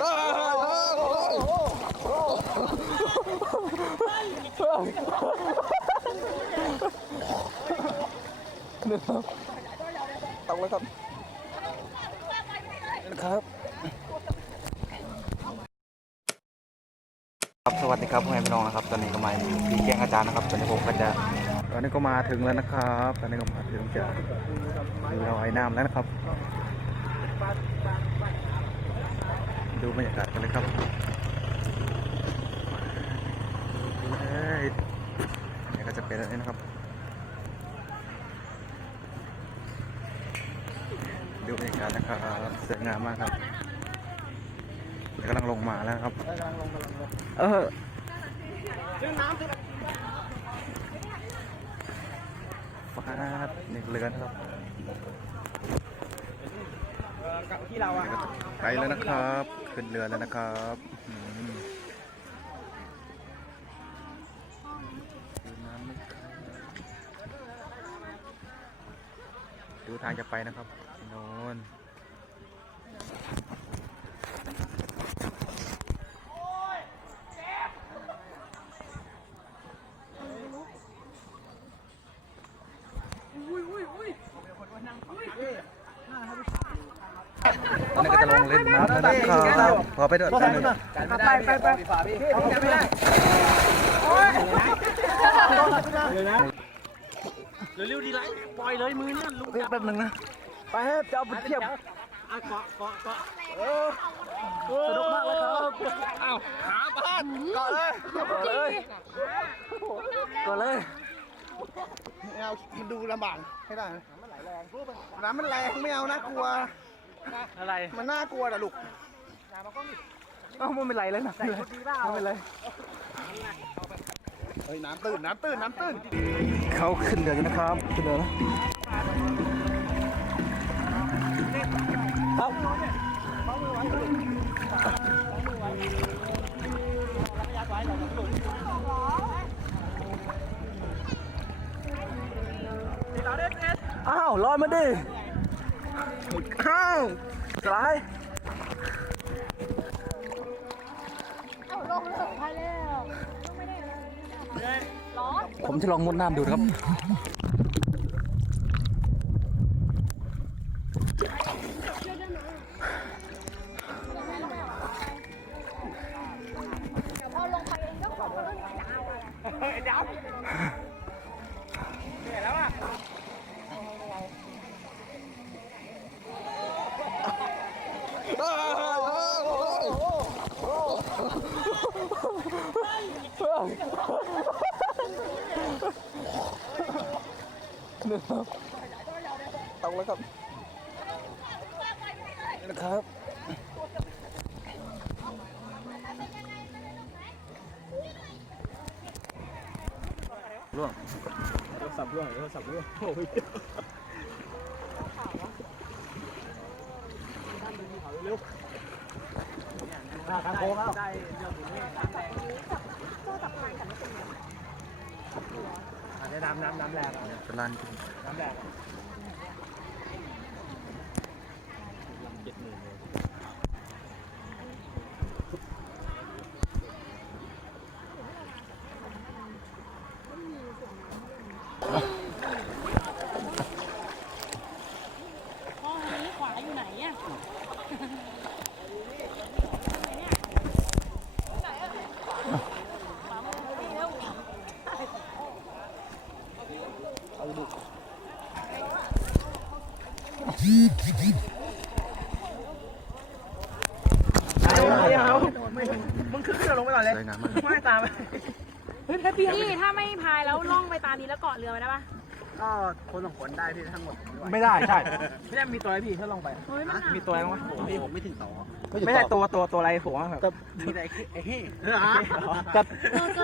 ตกเลยครับครับ ครับสวัสดีครับพ่อแม่พี่น้องนะครับ ตอนนี้ก็มาอยู่ที่แก้งอาจารย์นะครับ ตอนนี้ผมก็จะ ตอนนี้ก็มาถึงแล้วนะครับ ตอนนี้ก็มาถึงจะดูเราไอ้น้ำแล้วนะครับ ดูบรรยากาศกันเลยครับเลยนี่ก็จะเป็นอะไรนะครับ ดูบรรยากาศนะครับสวยงามมากครับกำลังลงมาแล้วครับเออฟาดนี่เรือนะครับที่เราอะไปแล้วนะครับ ขึ้นเรือแล้วนะครับดูน้ำนะครับดูทางจะไปนะครับโน่น ตอนนี้ก็ จะลงเล่นน้ำแล้วนะครับพอไปด้วยกันเลยไปไปไปไม่ได้เร็วๆดีไรปล่อยเลยมือเนี่ยลูกแป๊บนึงนะ ไปจะเอาไปเทียบเกาะเกาะเกาะเออสนุกมากเลยครับอ้าวขาบ้านเกาะเลยเกาะเลยเกาะเลยไม่เอามันดูลำบากให้ได้นะน้ำมันแรงไม่เอานะกลัว อะไรมันน่ากลัวนะลูกเอ้าไม่เป็นไรเลยนะไม่เป็นไรเฮ้ยน้ำตื้นน้ำตื้นน้ำตื้นเขาขึ้นเรืออยู่นะครับขึ้นเรือแล้วอ้าวลอยมาดิ อ้าวสไลด์เอ้าลงเลยไปแล้วลงไม่ได้เลยร้อนผมจะลองมุดน้ำดูนะครับ เดี๋ยวพอลงไปเองก็ขอก็ต้องหายดาวอะ องนี่ครับตกเลยครับนะครับร่วงสับด้วยสับด้วยโอ้ยเร็วทางโค้งเอาได้เรื่องนี้อันนี้น้ำน้ำน้ำแรงจะลานขึ้นน้ำแรงพ่อหันขวาอยู่ไหนอะ ไม่เอามึงขึ้นเรือลงไปก่อนเลย สวยงามมาก ไม่ตามไป พี่ถ้าไม่พาย แล้วล่องไปตามนี้แล้วเกาะเรือไว้ได้ปะก็คนสองคนได้พี่ทั้งหมดไม่ได้ใช่ ไม่ได้มีตัวอะไรพี่ถ้าลงไปเฮ้ยมันหนักมีตัวอะไรบ้างวะพี่ผมไม่ถึงต่อไม่ใช่ตัวตัวตัวอะไรผมว่าแบบมีแต่ไอ้เฮ้ยแต่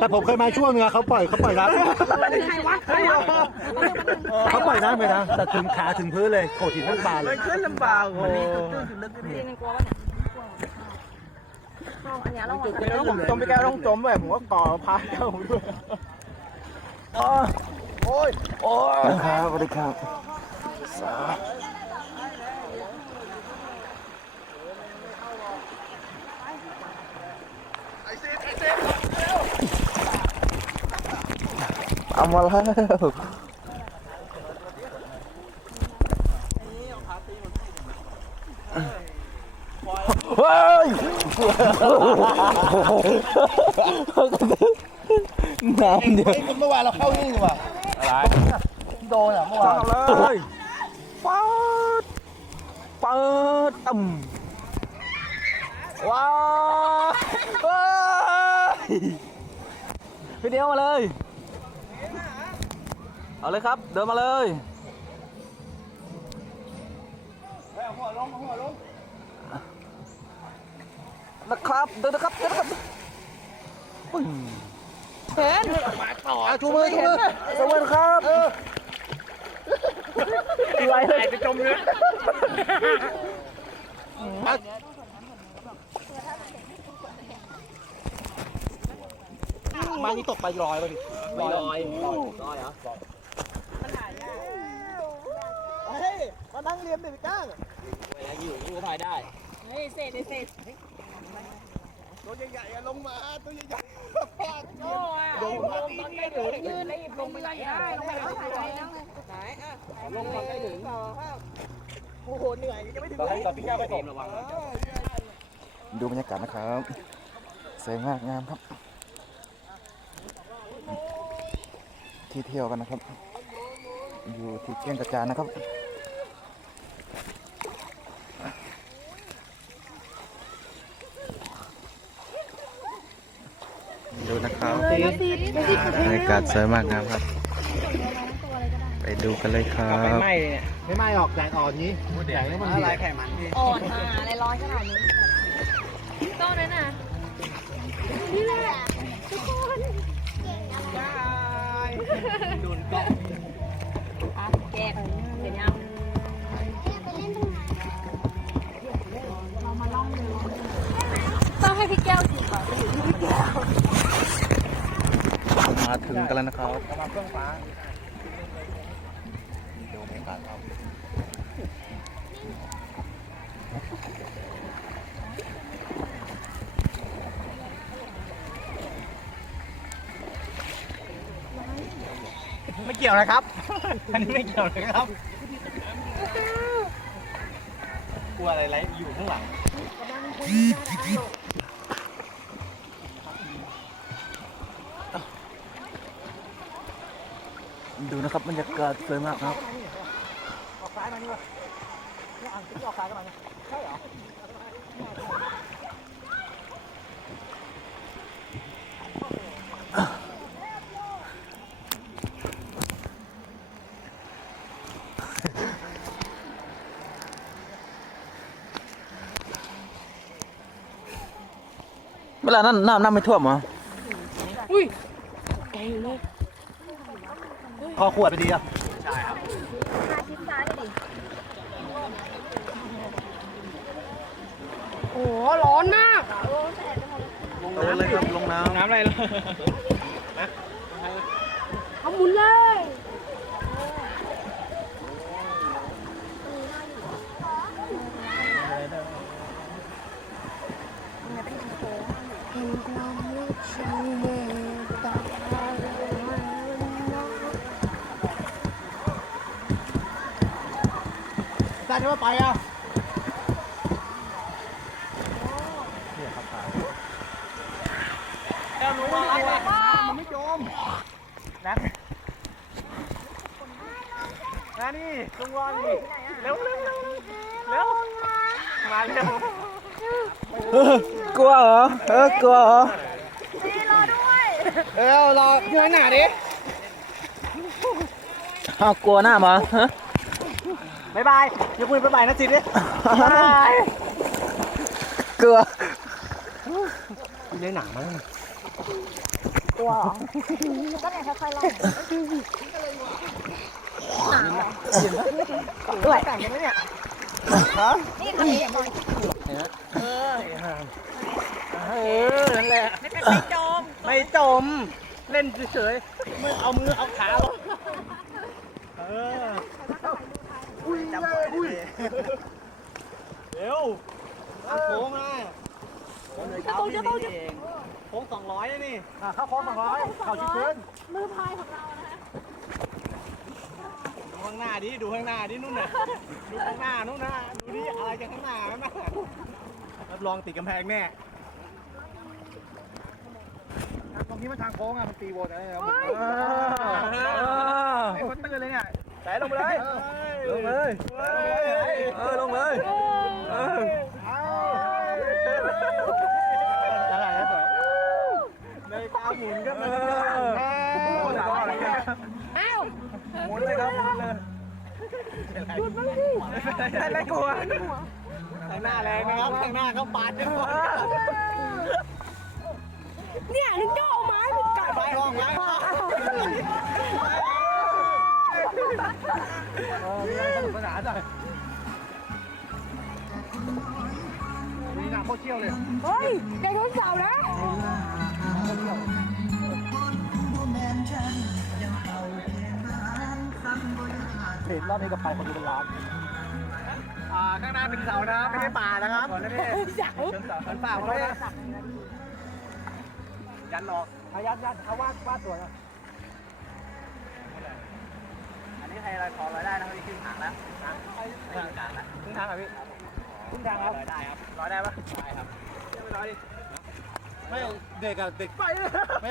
แต่ผมเคยมาช่วงนึงอะเขาปล่อยเขาปล่อยน้ำเป็นใครวะเฮ้ยเขาปล่อยน้ำไปนะแต่ถึงขาถึงพื้นเลยโขดหินทั้งบานเลมัยนขึ้นลำบากโอ้โหเรียนกลัววะเนี่ยอันเนี้ยเราหวังแล้วผมจมไปแก้วต้องจมด้วยผมก็ก่อพายแก้วผมด้วย อ้าโอ้ยโอ้ยนะครับสวัสดีครับสาเอามาแล้วเฮ้ย น้ำเดียวเมื่อวานเราเข้านี่ดีกว่าอะไรโดนอะเมื่อวานเอาเลยปัดปัดต่ำว้าวเฮ้ยพี่เดียวมาเลย เอาเลยครับ เดินมาเลยนะครับ เดินนะครับ เดินนะครับปึ้ง เอาชูมือชูมือสวัสดีครับไวเลยจะจมเลยมานี่ตกไปลอยไปดิลอยลอยลอยเหรอเฮ้ยมานั่งเรียนเด็กก้างเฮ้ยเสร็จเสร็จ ตัวใหญ่ๆลงมาตัวใหญ่ๆฟาดโอ้ยลงลงตอนใกล้ถึงยืนลงไปไหนได้ลงไปไหนได้ไหนอะลงมาใกล้ถึงโอ้โหเหนื่อยยังไม่ถึงต่อพี่แก้วไปตบระวังดูบรรยากาศนะครับสวยมากงามครับ ที่เที่ยวกันนะครับ อยู่ที่แก่งกระจานนะครับ ดูนะครั บบรรยากาศสวยมากงามครับ ไปดูกันเลยครับไหม้เนี่ยไม่ไหม้ออกแดดอ่อนนี้แดดแล้วมันอะไรไข่มันพี่อ่อนมาอะไรร้อนขนาดนี้ต้นนั้นน่ะนี่แหละทุกคนดูนกล้องอะแกะเห็นยังต้องให้พี่แก้วกินก่อน มา ถึงกันแล้วนะครับกำลังเครื่องฟ้าดูบรรยากาศครับไม่เกี่ยวนะครับ อันนี้ไม่เกี่ยวเลยครับ กลัวอะไรไรอยู่ข้างหลัง ดูนะครับบรรยากาศสวยมากครับออกซ้ายมานี่วะเนี่ยอ่างที่ออกซ้ายกันมาเนี่ยใช่เหรอเวลานั้นน้ำน้ำไม่ท่วมเหรอ อขวดไปดีอะโอ้ร้อนมากลงเลยครับลงน้น้ำอะไรล่ะเอาหมุนเล ยตาจะว่าไปอะมันไม่จมนะนะนี่ลงรอนี่เร็วเร็วเร็วเร็วมาเร็วำกลัวเหรอเออกลัวเหรอเออรอพี่น้อยหนาดิอ้าวกลัวหน้ามาฮะ บายบายยกมือบายบายนะจิตดิบายกลัวได้หนังมั้งก็เนี่ยค่อยๆล่องด้วยแต่งกันไหมเนี่ยฮะนี่ทำอย่างไรเออนั่นแหละไม่เป็นไม่จมไม่จมเล่นเฉยๆไม่เอามือเอาขาลงเอออุ้ยจับอุ้ย เร็วโค้งนะจะโตจะโตจะโค้งสองร้อยนี่เข้าโค้งสองร้อยเข่าชิดพื้นมือพายของเรานะข้างหน้าดิดูข้างหน้าดินู่นน่ะดูข้างหน้านู่นน่ะดูดิอะไรกันข้างหน้านั่นน่ะรับรองติดกำแพงแน่ตรงนี้มันทางโค้งอะมันตีวนอะไรครับไอ้คนตื่นเลยเนี่ย แต่ลงไปเลยลงเลยเออลงเลยเอออะไรนะตัวในตาหมุนก็มันหมุนเลยครับอ้าวหมุนเลยครับหมุนเลยหยุดมันสิอะไรกลัวข้างหน้าแรงนะครับข้างหน้าเขาปาดกันหมดเนี่ยนึกจะเอาไม้ไปกัดไปห้องไว้สนุกสนานหน่อยนี่น้ำโคตรเชี่ยวเลยเฮ้ยไดโนเสานะเห็นรอบนี้กับไปคนดูเป็นล้านอ่าข้างหน้าเป็นเสานะไม่ใช่ป่านะครับเสามันป่าเขาไม่ได้ยันหลอก อายัดยัดเอาวาดวาดสวยอะ อันนี้ใครลอยคอลอยได้นะครับนี่ขึ้นทางแล้วขึ้นทาง แล้วขึ้นทางครับพี่ขึ้นทางครับลอยได้ครับลอยได้ปะได้ครับไม่ลอยดิไม่เด็กอะเด็กไปไม่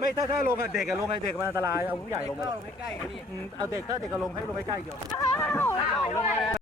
ไม่ถ้าถ้าลงอะเด็กอะลงไงเด็กมันอันตรายเอาผู้ใหญ่ลงไปก็ลงใกล้ๆนี่อืมเอาเด็กถ้าเด็กก็ลงให้ลงใกล้ๆเดียวอ้าว